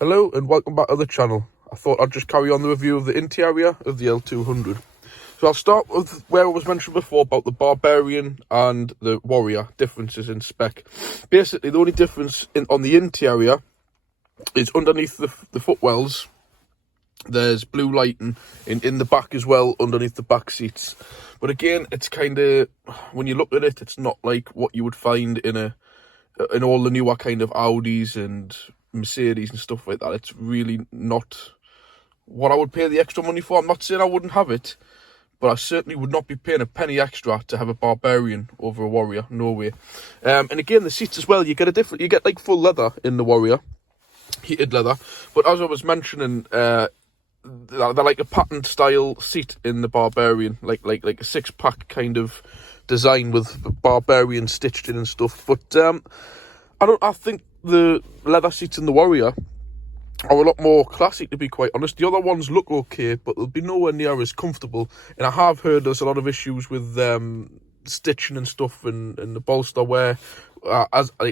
Hello and welcome back to the channel. I thought I'd just carry on the review of the interior of the L200. So I'll start with where I was mentioned before about the Barbarian and the Warrior differences in spec. Basically, the only difference on the interior is underneath the footwells. There's blue lighting in the back as well, underneath the back seats. But again, it's kind of, when you look at it, it's not like what you would find in all the newer kind of Audis and Mercedes and stuff like that. It's really not what I would pay the extra money for. I'm not saying I wouldn't have it, but I certainly would not be paying a penny extra to have a Barbarian over a Warrior. No way. And again, the seats as well, you get like full leather in the Warrior, heated leather. But as I was mentioning, they're like a patterned style seat in the Barbarian, like a six-pack kind of design with Barbarian stitched in and stuff. But I think the leather seats in the Warrior are a lot more classic, to be quite honest. The other ones look okay, but they'll be nowhere near as comfortable. And I have heard there's a lot of issues with stitching and stuff and the bolster wear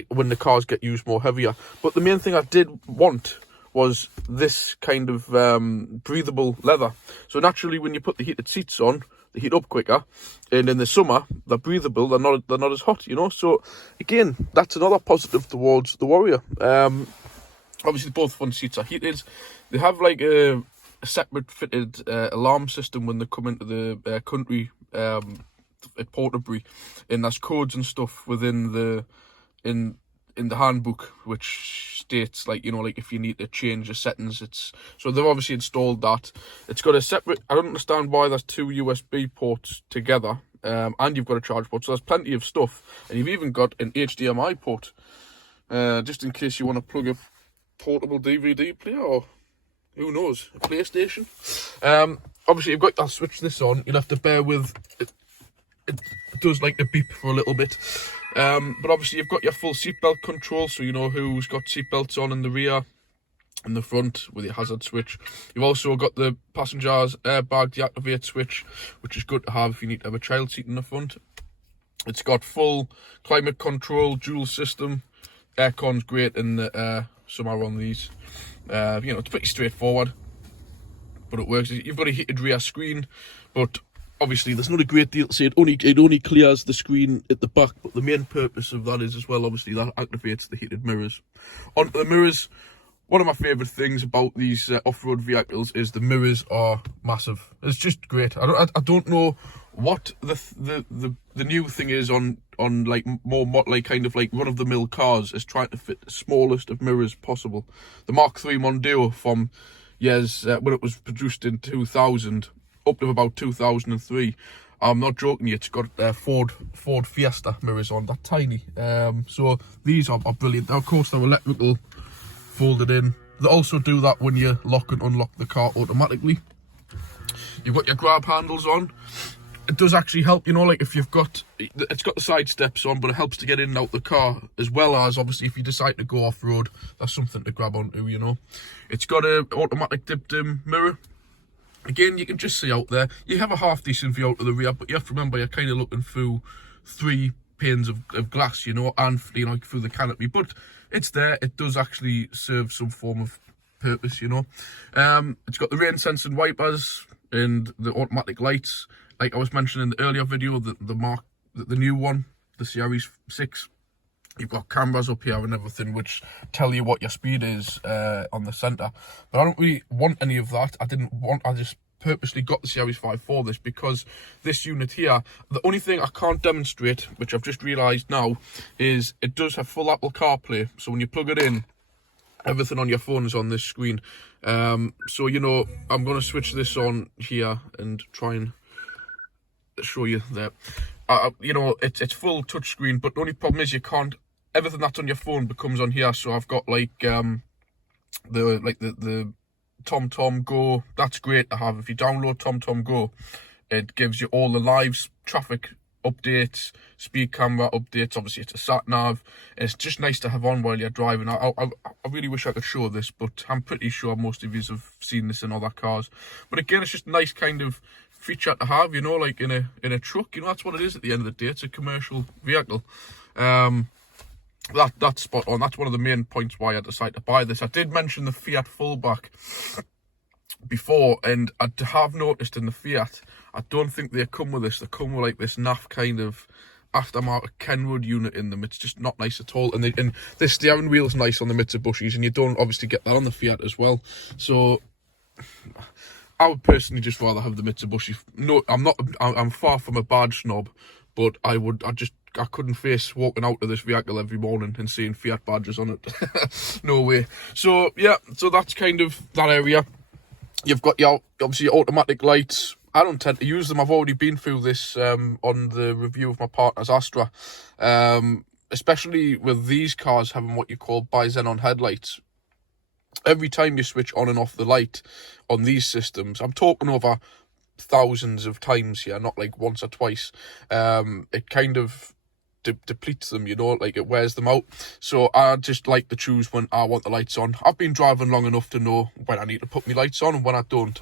when the cars get used more heavier. But the main thing I did want was this kind of breathable leather. So naturally, when you put the heated seats on, they heat up quicker, and in the summer they're breathable. They're not as hot, you know. So again, that's another positive towards the Warrior. Obviously, both front seats are heated. They have like a separate fitted alarm system when they come into the country at Porterbury, and there's codes and stuff within the in the handbook which states, like, you know, like if you need to change the settings. So they've obviously installed that. It's got a separate, I don't understand why there's two USB ports together, and you've got a charge port, so there's plenty of stuff. And you've even got an HDMI port, just in case you want to plug a portable DVD player, or who knows, a PlayStation. Obviously I'll switch this on. You'll have to bear with it. It does like a beep for a little bit. But obviously you've got your full seatbelt control, so you know who's got seatbelts on in the rear and the front with your hazard switch. You've also got the passenger's airbag deactivate switch, which is good to have if you need to have a child seat in the front. It's got full climate control, dual system. Aircon's great in the summer on these. You know, it's pretty straightforward, but it works. You've got a heated rear screen, but obviously there's not a great deal to say. It only clears the screen at the back, but the main purpose of that is as well, obviously, that activates the heated mirrors. Onto the mirrors, one of my favourite things about these off-road vehicles is the mirrors are massive. It's just great. I don't know what the new thing is on like more like kind of like run-of-the-mill cars, is trying to fit the smallest of mirrors possible. The Mark III Mondeo from years when it was produced in 2000 up to about 2003. I'm not joking you, it's got Ford Fiesta mirrors on, that tiny. So these are brilliant. Now, of course, they're electrical, folded in. They also do that when you lock and unlock the car automatically. You've got your grab handles on. It does actually help, you know, like if it's got the side steps on, but it helps to get in and out the car, as well as obviously if you decide to go off-road, that's something to grab onto, you know. It's got a automatic dip-dim mirror. Again, you can just see out there. You have a half decent view out of the rear, but you have to remember you're kind of looking through 3 panes of glass, you know, and, you know, through the canopy. But it's there. It does actually serve some form of purpose, you know. It's got the rain sensing wipers and the automatic lights. Like I was mentioning in the earlier video, the new one, the Series 6. You've got cameras up here and everything which tell you what your speed is on the centre. But I don't really want any of that. I just purposely got the Series 5 for this, because this unit here, the only thing I can't demonstrate, which I've just realised now, is it does have full Apple CarPlay. So when you plug it in, everything on your phone is on this screen. So, you know, I'm going to switch this on here and try and show you there. You know, it's full touchscreen, but the only problem is you can't, everything that's on your phone becomes on here. So I've got like the TomTom Go. That's great to have. If you download TomTom Go, it gives you all the live traffic updates, speed camera updates. Obviously it's a sat nav. It's just nice to have on while you're driving. I really wish I could show this, but I'm pretty sure most of you have seen this in other cars. But again, it's just a nice kind of feature to have, you know, like in a truck. You know, that's what it is at the end of the day. It's a commercial vehicle. that's spot on. That's one of the main points why I decided to buy this. I did mention the Fiat fullback before, and I have noticed in the Fiat, I don't think they come with this. They come with like this naff kind of aftermarket Kenwood unit in them. It's just not nice at all. And this steering wheel's nice on the Mitsubishis, and you don't obviously get that on the Fiat as well. So I would personally just rather have the Mitsubishi. No, I'm far from a badge snob, but I couldn't face walking out of this vehicle every morning and seeing Fiat badges on it. No way. So yeah, so that's kind of that area. You've got your obviously your automatic lights. I don't tend to use them. I've already been through this on the review of my partner's Astra. Especially with these cars having what you call bi-xenon headlights. Every time you switch on and off the light on these systems, I'm talking over thousands of times here, not like once or twice, it kind of depletes them, you know, like it wears them out. So I just like to choose when I want the lights on. I've been driving long enough to know when I need to put my lights on and when I don't.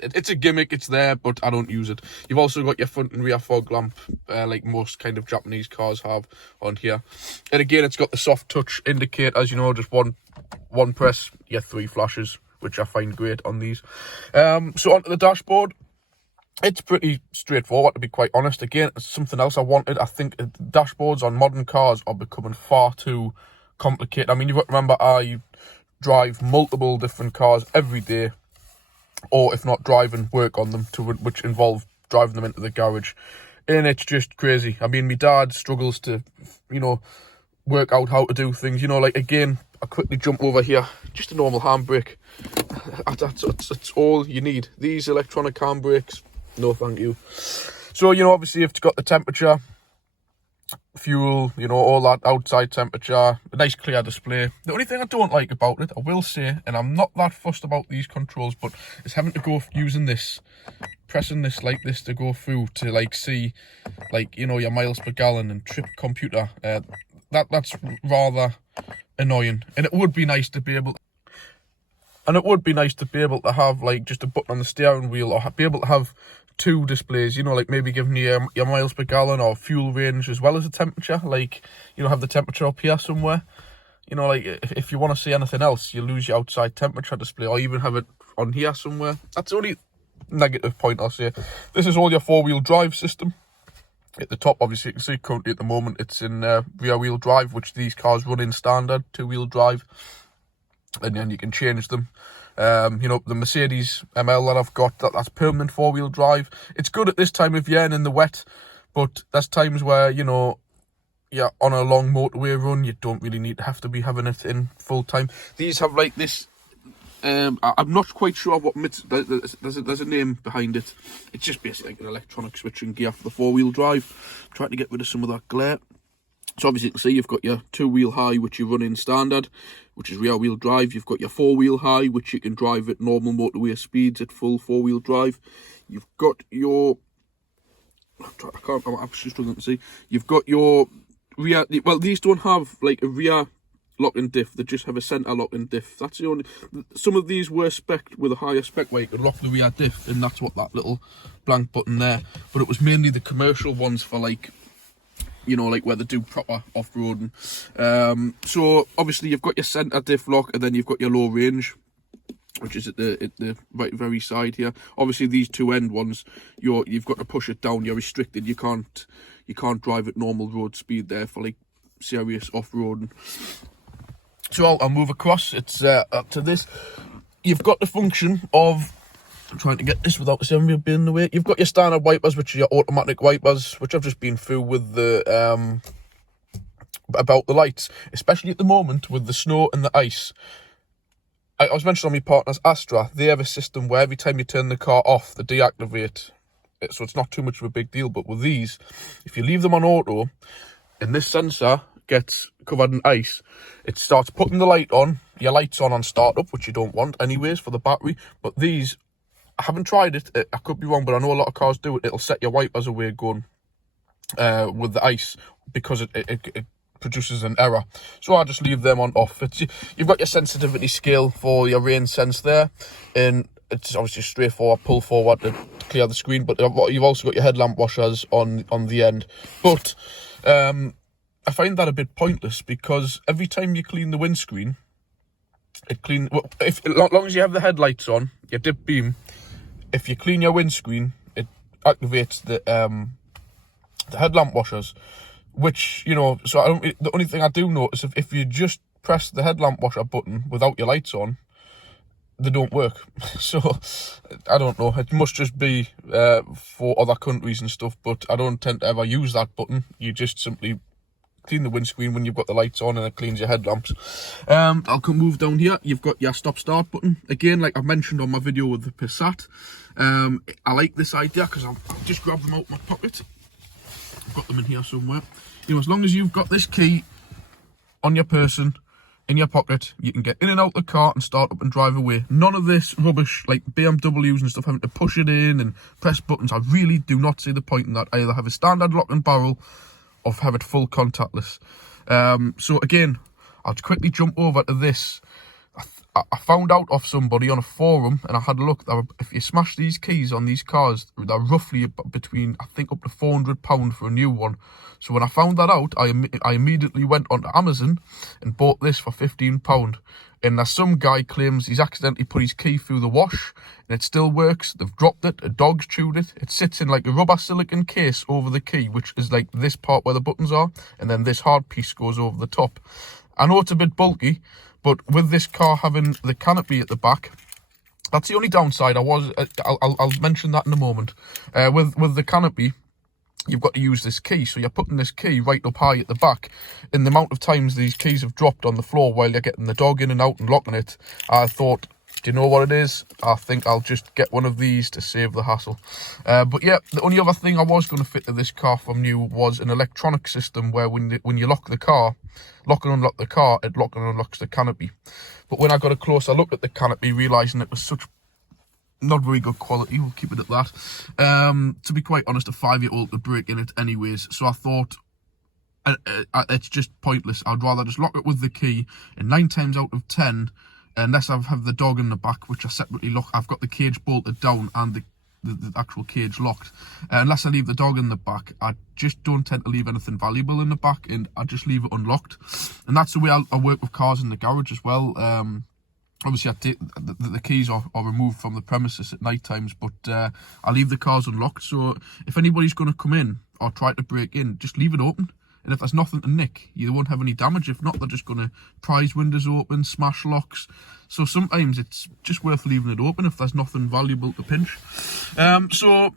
It's a gimmick, it's there, but I don't use it. You've also got your front and rear fog lamp, like most kind of Japanese cars have on here. And again, it's got the soft touch indicators, you know, just one press, you get 3 flashes, which I find great on these. So onto the dashboard. It's pretty straightforward, to be quite honest. Again, it's something else I wanted. I think dashboards on modern cars are becoming far too complicated. I mean, you've got to remember, I drive multiple different cars every day, or if not driving, work on them, which involve driving them into the garage. And it's just crazy. I mean, my dad struggles to, you know, work out how to do things. You know, like, again, I quickly jump over here. Just a normal handbrake. That's all you need. These electronic handbrakes, no thank you. So, you know, obviously you've got the temperature, fuel, you know, all that outside temperature, a nice clear display. The only thing I don't like about it, I will say, and I'm not that fussed about these controls, but is having to go using this, pressing this like this to go through to like see, like, you know, your miles per gallon and trip computer. That's rather annoying, and it would be nice to be able to have like just a button on the steering wheel, or be able to have 2 displays, you know, like maybe giving you your miles per gallon or fuel range as well as the temperature. Like, you know, have the temperature up here somewhere, you know, like if you want to see anything else, you lose your outside temperature display, or even have it on here somewhere. That's the only negative point I'll say. This is all your 4-wheel drive system. At the top, obviously, you can see currently at the moment it's in rear-wheel drive, which these cars run in standard 2-wheel drive, and then you can change them. You know, the Mercedes ML that I've got, that's permanent 4-wheel drive. It's good at this time of year and in the wet, but there's times where, you know, you're on a long motorway run, you don't really need to have to be having it in full time. These have like this, I'm not quite sure what there's a name behind it. It's just basically like an electronic switching gear for the 4-wheel drive. I'm trying to get rid of some of that glare. So obviously you can see you've got your 2-wheel high, which you run in standard, which is rear-wheel drive. You've got your 4-wheel high, which you can drive at normal motorway speeds at full 4-wheel drive. You've got your, I'm actually struggling to see. You've got your rear, well, these don't have like a rear lock and diff, they just have a centre lock and diff. That's the only, some of these were spec'd with a higher spec where you could lock the rear diff, and that's what that little blank button there. But it was mainly the commercial ones for like, you know, like where they do proper off-roading. So obviously you've got your centre diff lock, and then you've got your low range, which is at the right very side here. Obviously these 2 end ones, you've got to push it down. You're restricted. You can't drive at normal road speed there for like serious off-roading. So I'll move across. It's up to this. You've got the function of, I'm trying to get this without the steering wheel being in the way. You've got your standard wipers, which are your automatic wipers, which I've just been through with the about the lights, especially at the moment with the snow and the ice. I was mentioning on my partner's Astra, they have a system where every time you turn the car off, they deactivate it, so it's not too much of a big deal. But with these, if you leave them on auto, and this sensor gets covered in ice, it starts putting the light on, your light's on startup, which you don't want anyways for the battery. But these, I haven't tried it, I could be wrong, but I know a lot of cars do it. It'll set your wipers away going with the ice, because it produces an error. So I just leave them on off. You've got your sensitivity scale for your rain sense there, and it's obviously straightforward, pull forward to clear the screen, but you've also got your headlamp washers on the end. But I find that a bit pointless, because every time you clean the windscreen, well, as long as you have the headlights on, your dip beam, if you clean your windscreen, it activates the headlamp washers, which, you know, so the only thing I do notice, if you just press the headlamp washer button without your lights on, they don't work. So I don't know, it must just be for other countries and stuff, but I don't tend to ever use that button. You just simply clean the windscreen when you've got the lights on, and it cleans your headlamps. I'll move down here. You've got your stop start button again, like I mentioned on my video with the Passat. I like this idea because I'll just grab them out of my pocket. I've got them in here somewhere. You know, as long as you've got this key on your person, in your pocket, you can get in and out the car and start up and drive away. None of this rubbish like BMWs and stuff having to push it in and press buttons. I really do not see the point in that. I either have a standard lock and barrel or have it full contactless. So again, I'll quickly jump over to this. I found out off somebody on a forum, and I had a look. If you smash these keys on these cars, they're roughly between, I think, up to £400 for a new one. So when I found that out, I immediately went onto Amazon and bought this for £15. And there's some guy claims he's accidentally put his key through the wash and it still works. They've dropped it, a dog's chewed it. It sits in like a rubber silicone case over the key, which is like this part where the buttons are, and then this hard piece goes over the top. I know it's a bit bulky, but with this car having the canopy at the back, that's the only downside. I'll mention that in a moment. With the canopy, you've got to use this key, so you're putting this key right up high at the back. In the amount of times these keys have dropped on the floor while you're getting the dog in and out and locking it, I thought, do you know what it is? I think I'll just get one of these to save the hassle. But yeah, the only other thing I was going to fit to this car from new was an electronic system where when you lock and unlock the car, it lock and unlocks the canopy. But when I got a closer look at the canopy, realising it was such not very good quality, we'll keep it at that. To be quite honest, a 5-year-old could break in it anyways, so I thought it's just pointless. I'd rather just lock it with the key, and 9 times out of 10, unless I have the dog in the back, which I separately lock, I've got the cage bolted down and the actual cage locked. Unless I leave the dog in the back, I just don't tend to leave anything valuable in the back, and I just leave it unlocked. And that's the way I work with cars in the garage as well. Obviously, the keys are removed from the premises at night times, but I leave the cars unlocked. So if anybody's going to come in or try to break in, just leave it open. And if there's nothing to nick, you won't have any damage. If not, they're just going to prise windows open, smash locks. So sometimes it's just worth leaving it open if there's nothing valuable to pinch. So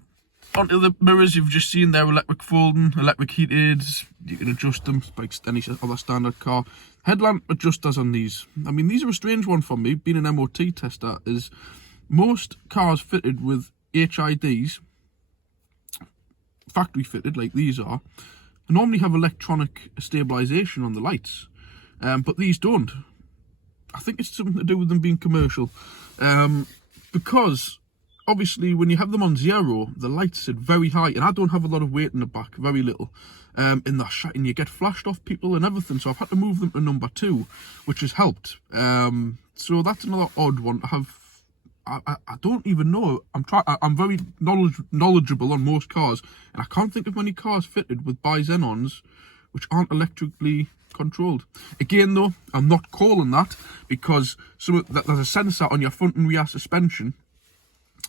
onto the mirrors, you've just seen they're electric folding, electric heated. You can adjust them like any other standard car. Headlamp adjusters on these. I mean, these are a strange one for me, being an MOT tester, is most cars fitted with HIDs, factory fitted like these are, normally have electronic stabilisation on the lights, but these don't. I think it's something to do with them being commercial, because obviously when you have them on 0, the lights sit very high, and I don't have a lot of weight in the back, very little, and they're shutting, you get flashed off people and everything, so I've had to move them to number 2, which has helped. So that's another odd one to have. I don't even know. I'm very knowledgeable on most cars, and I can't think of many cars fitted with bi-xenons which aren't electrically controlled. Again, though, I'm not calling that, because there's a sensor on your front and rear suspension,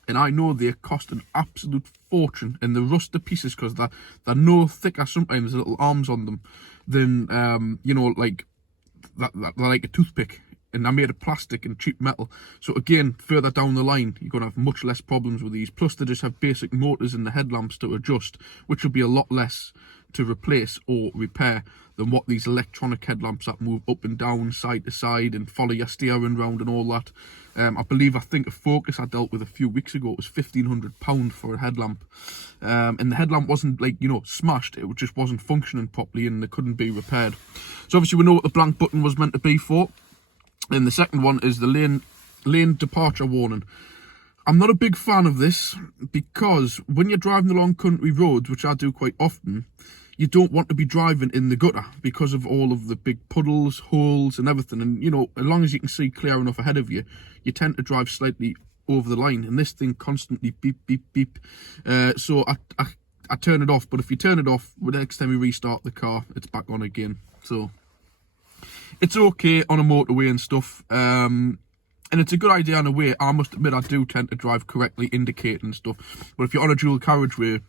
and I know they cost an absolute fortune, and they rust to pieces because they're no thicker sometimes, the little arms on them, than you know, like they're like a toothpick. And they're made of plastic and cheap metal. So again, further down the line, you're going to have much less problems with these. Plus, they just have basic motors in the headlamps to adjust, which will be a lot less to replace or repair than what these electronic headlamps that move up and down, side to side, and follow your steering round and all that. I think a Focus I dealt with a few weeks ago, it was £1,500 for a headlamp. And the headlamp wasn't, like, you know, smashed. It just wasn't functioning properly, and they couldn't be repaired. So obviously we know what the blank button was meant to be for. And the second one is the lane departure warning. I'm not a big fan of this, because when you're driving along country roads, which I do quite often, you don't want to be driving in the gutter because of all of the big puddles, holes and everything. And, you know, as long as you can see clear enough ahead of you, you tend to drive slightly over the line. And this thing constantly beep, beep, beep. So I turn it off, but if you turn it off, the next time you restart the car, it's back on again. So it's okay on a motorway and stuff. And it's a good idea in a way. I must admit, I do tend to drive correctly, indicating and stuff. But if you're on a dual carriageway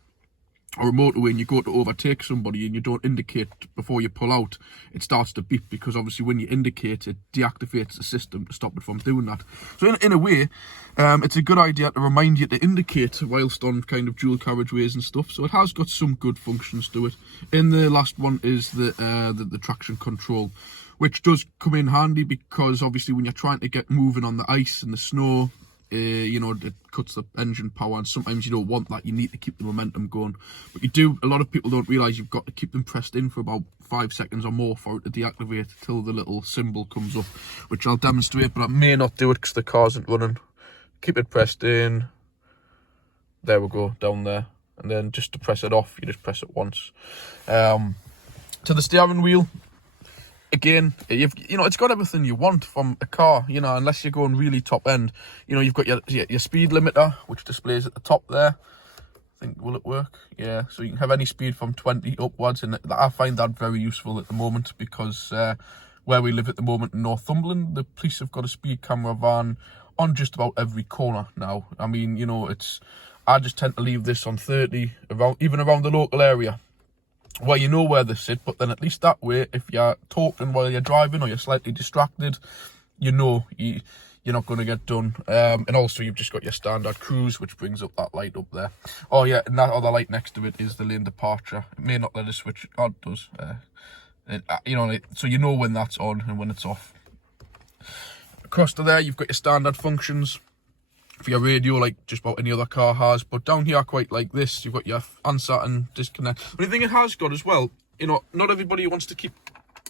or a motorway and you go to overtake somebody and you don't indicate before you pull out, it starts to beep, because obviously when you indicate, it deactivates the system to stop it from doing that. So in a way, it's a good idea to remind you to indicate whilst on kind of dual carriageways and stuff. So it has got some good functions to it. And the last one is the traction control, which does come in handy, because obviously when you're trying to get moving on the ice and the snow, you know, it cuts the engine power, and sometimes you don't want that. You need to keep the momentum going, but you do. A lot of people don't realise you've got to keep them pressed in for about 5 seconds or more for it to deactivate, till the little symbol comes up, which I'll demonstrate, but I may not do it because the car isn't running. Keep it pressed in. There we go, down there. And then just to press it off, you just press it once. To the steering wheel, again, you know, it's got everything you want from a car, you know, unless you're going really top end. You know, you've got your speed limiter, which displays at the top there. I think, will it work? Yeah, so you can have any speed from 20 upwards, and I find that very useful at the moment, because where we live at the moment in Northumberland, the police have got a speed camera van on just about every corner now. I mean, you know, I just tend to leave this on 30, even around the local area, where you know where they sit, but then at least that way, if you're talking while you're driving or you're slightly distracted, you know you're not going to get done. And also you've just got your standard cruise, which brings up that light up there. Oh yeah, and that other light next to it is the lane departure. It may not let us switch. Oh, it does. You know, so you know when that's on and when it's off. Across to there, you've got your standard functions for your radio, like just about any other car has, but down here I quite like this. You've got your answer and disconnect. But the thing it has got as well, you know, not everybody wants to keep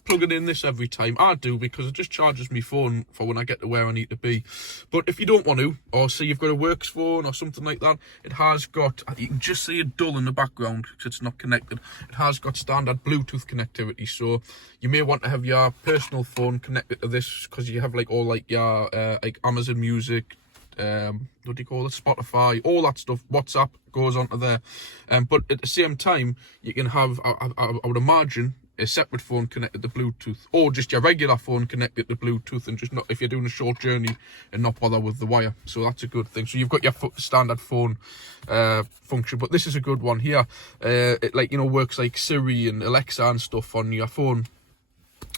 plugging in this every time. I do, because it just charges me phone for when I get to where I need to be. But if you don't want to, or say you've got a works phone or something like that, it has got, you can just see it dull in the background because it's not connected. It has got standard Bluetooth connectivity, so you may want to have your personal phone connected to this, because you have like all like your like Amazon Music, what do you call it, Spotify, all that stuff, WhatsApp goes onto there. But at the same time, you can have, I would imagine, a separate phone connected to Bluetooth, or just your regular phone connected to Bluetooth, and just not, if you're doing a short journey, and not bother with the wire. So that's a good thing. So you've got your standard phone function, but this is a good one here. It, like, you know, works like Siri and Alexa and stuff on your phone.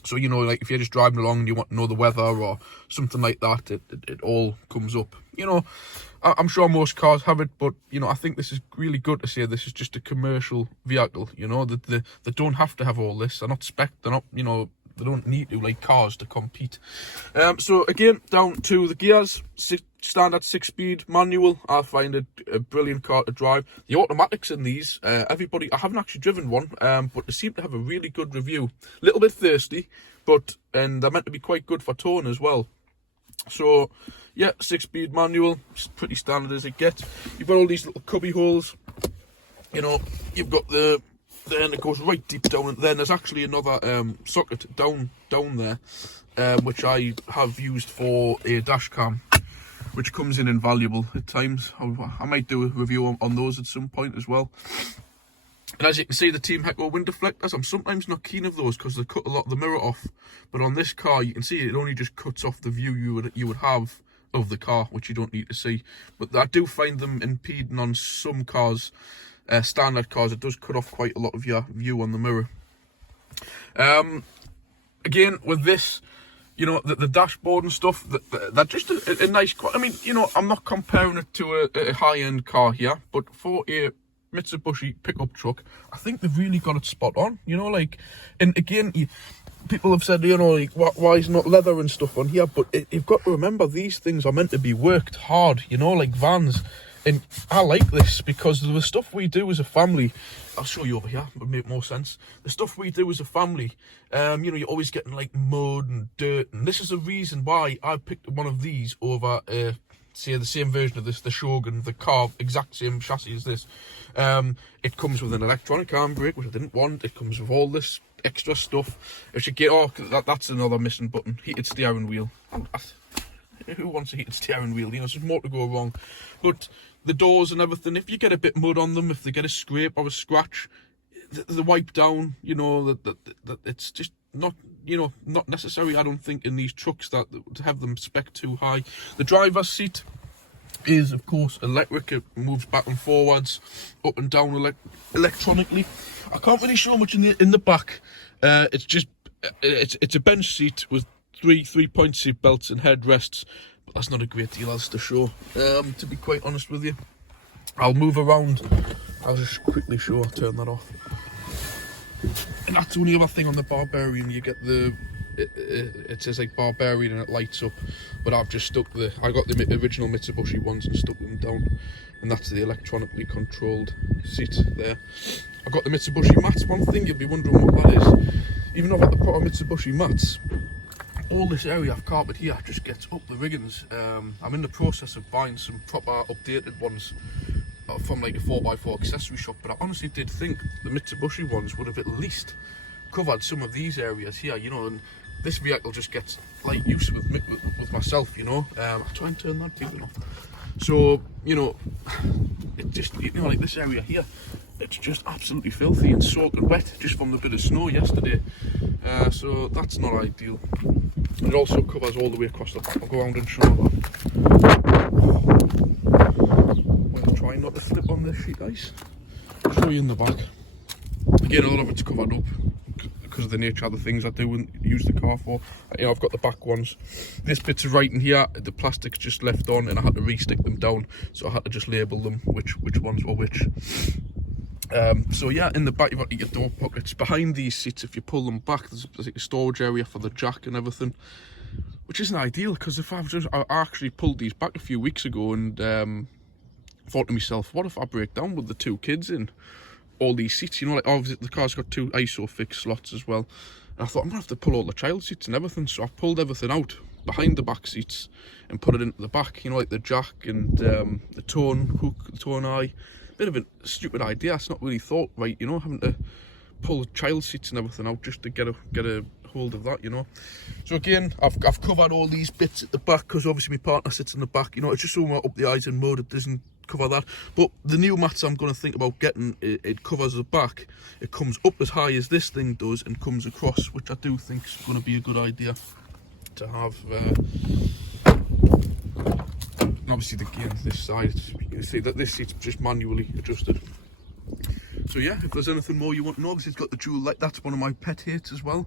So, you know, like if you're just driving along and you want to know the weather or something like that, it all comes up. You know, I'm sure most cars have it, but, you know, I think this is really good to say this is just a commercial vehicle, you know, that they don't have to have all this. They're not spec, they're not, you know, they don't need to, like cars, to compete. So again, down to the gears, standard 6-speed manual. I find it a brilliant car to drive. The automatics in these, everybody, I haven't actually driven one, but they seem to have a really good review. A little bit thirsty, and they're meant to be quite good for towing as well. So yeah, 6-speed manual, it's pretty standard as it gets. You've got all these little cubby holes, you know, you've got then it goes right deep down, and then there's actually another socket down there, which I have used for a dash cam, which comes in invaluable at times. I might do a review on those at some point as well. And as you can see, the Team Heco wind deflectors, I'm sometimes not keen of those because they cut a lot of the mirror off. But on this car, you can see it only just cuts off the view you would have of the car, which you don't need to see. But I do find them impeding on some cars. Standard cars, it does cut off quite a lot of your view on the mirror. Again, with this, you know, the dashboard and stuff, they're just a nice, I mean, you know, I'm not comparing it to a high-end car here, but for a Mitsubishi pickup truck, I think they've really got it spot on, you know, like, and again, people have said, you know, like, why is not leather and stuff on here, but you've got to remember, these things are meant to be worked hard, you know, like vans. And I like this because the stuff we do as a family, I'll show you over here, it would make more sense. The stuff we do as a family, you know, you're always getting like mud and dirt. And this is the reason why I picked one of these over, say, the same version of this, the Shogun, the car, exact same chassis as this. It comes with an electronic arm brake, which I didn't want. It comes with all this extra stuff. If you get, oh, that's another missing button, heated steering wheel. who wants a heated steering wheel? You know, there's more to go wrong. But the doors and everything, if you get a bit of mud on them, if they get a scrape or a scratch, the wipe down, you know, that it's just not, you know, not necessary, I don't think, in these trucks that to have them spec too high. The driver's seat is, of course, electric. It moves back and forwards, up and down electronically. I can't really show much in the back. It's just it's a bench seat with three-point seat belts and headrests, but that's not a great deal else to show. To be quite honest with you, I'll move around. I'll just quickly show. I'll turn that off. And that's the only other thing on the Barbarian. You get the it says like Barbarian and it lights up, but I've just stuck I got the original Mitsubishi ones and stuck them down, and that's the electronically controlled seat there. I got the Mitsubishi mats. One thing you'll be wondering what that is, even though I've got the proper Mitsubishi mats, all this area I've carpeted here just gets up the riggings. I'm in the process of buying some proper updated ones from like a 4x4 accessory shop, but I honestly did think the Mitsubishi ones would have at least covered some of these areas here, you know, and this vehicle just gets light use with myself, you know. I'll try and turn that TV off. So, you know, it just, you know, like this area here, it's just absolutely filthy and soaking wet just from the bit of snow yesterday. So that's not ideal. It also covers all the way across the back. I'll go around and show that. Well, try not to slip on this sheet ice. I'll show you in the back. Again, a lot of it's covered up because of the nature of the things I do and use the car for. You know, I've got the back ones. This bit's of writing here, the plastic's just left on, and I had to re-stick them down, so I had to just label them which ones were which. So yeah, in the back you've got your door pockets. Behind these seats, if you pull them back, there's like a storage area for the jack and everything, which isn't ideal, because if I actually pulled these back a few weeks ago and thought to myself, what if I break down with the two kids in all these seats, you know, like obviously the car's got two ISOFIX slots as well, and I thought I'm gonna have to pull all the child seats and everything, so I pulled everything out behind the back seats and put it into the back, you know, like the jack and the tone hook, the tone eye. Bit of a stupid idea, it's not really thought right, you know, having to pull child seats and everything out just to get a hold of that, you know. So again, I've covered all these bits at the back because obviously my partner sits in the back, you know. It's just so up the eyes in mud, it doesn't cover that. But the new mats I'm going to think about getting, it covers the back, it comes up as high as this thing does and comes across, which I do think is going to be a good idea to have. And obviously again, this side, you can see that this seat's just manually adjusted. So yeah, if there's anything more you want to know, obviously it's got the dual light. That's one of my pet hates as well,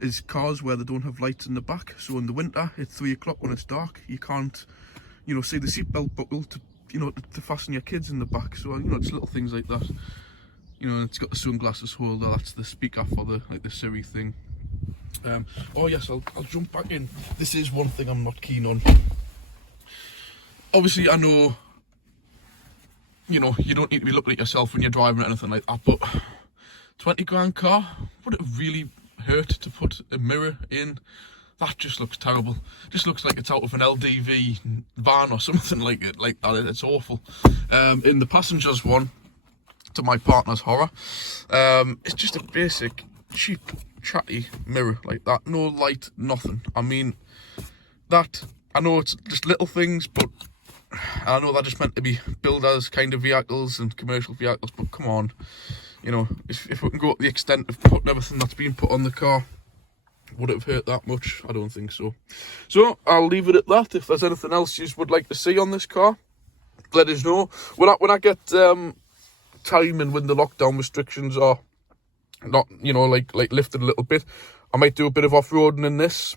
is cars where they don't have lights in the back. So in the winter, at 3 o'clock when it's dark, you can't, you know, see the seatbelt buckle to, you know, to fasten your kids in the back. So, you know, it's little things like that. You know, it's got the sunglasses holder, that's the speaker for the, like the Siri thing. Oh yes, I'll jump back in. This is one thing I'm not keen on. Obviously, I know, you know, you don't need to be looking at yourself when you're driving or anything like that, but 20 grand car, would it really hurt to put a mirror in? That just looks terrible. Just looks like it's out of an LDV van or something like that. It's awful. In the passengers one, to my partner's horror, it's just a basic, cheap, chatty mirror like that. No light, nothing. I mean, that, I know it's just little things, but I know they're just meant to be billed as kind of vehicles and commercial vehicles, but come on, you know, if we can go to the extent of putting everything that's being put on the car, would it have hurt that much? I don't think so. So I'll leave it at that. If there's anything else you would like to see on this car, let us know. When I get time and when the lockdown restrictions are not, you know, like lifted a little bit, I might do a bit of off-roading in this,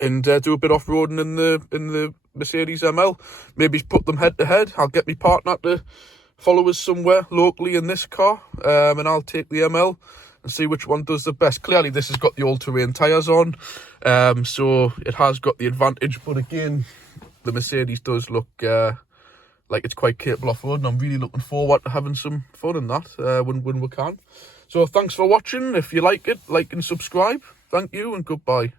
and do a bit off-roading in the Mercedes ML. Maybe put them head to head. I'll get my partner to follow us somewhere locally in this car, and I'll take the ML and see which one does the best. Clearly this has got the all-terrain tyres on, so it has got the advantage, but again, the Mercedes does look like it's quite capable off-road, and I'm really looking forward to having some fun in that when we can. So thanks for watching. If you like it, like and subscribe. Thank you and goodbye.